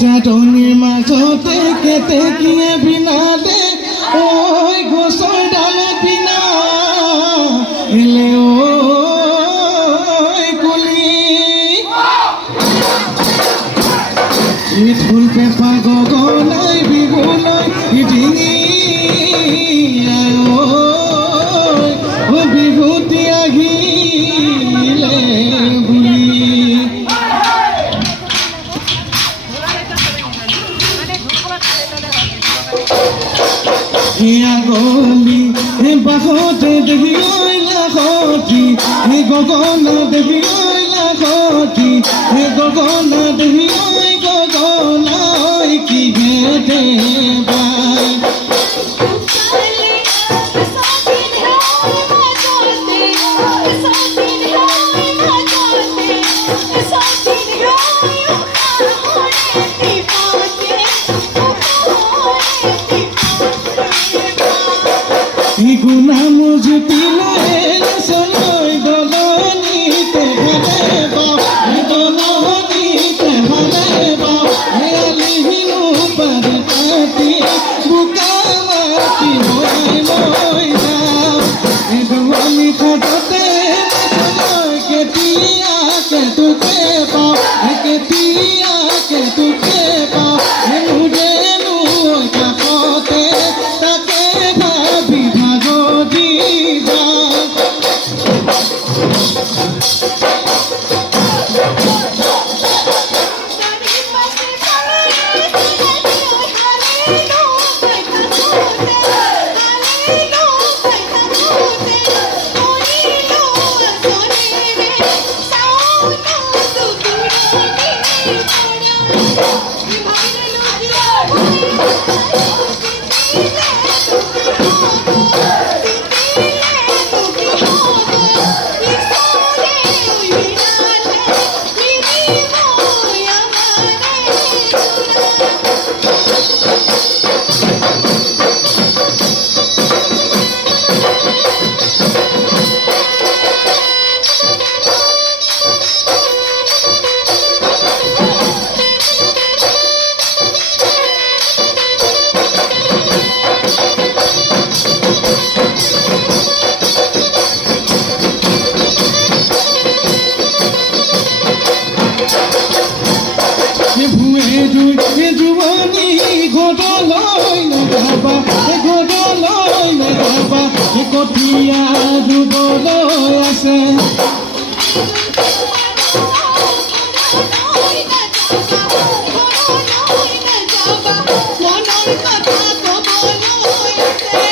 চাটনির মাছতে কেতে কিনে বিনা দে ওই গোসল ডাল বিনা এলে ওই কুলি ফুল পেপা গগনাই বিগুনাই ডিঙি ও বিভূতি আহিলে বুলি গলি বাহতে দেখি লাখতি গগনা দেখি লাখতি গগনা দেখি গগনা কি ঘেটে বাই গুনা মুজুতি লাইল সলই গলনিতে ভরে বাও গলনিতে ভরে বাও আলিহিনু পারতাতি বুকামাতি হই লই যাও গলনি খটতে সলই কেতিয়া কে তুকে পাও কেতিয়া কে তুকে পাও নুরে নু কাকতে তাকে ভাবি জুবনি ঘটলই নাবা ঘটলই নাবা কঠিয়া যুগলৈ আছে মনৰ কথা কবলৈ আছে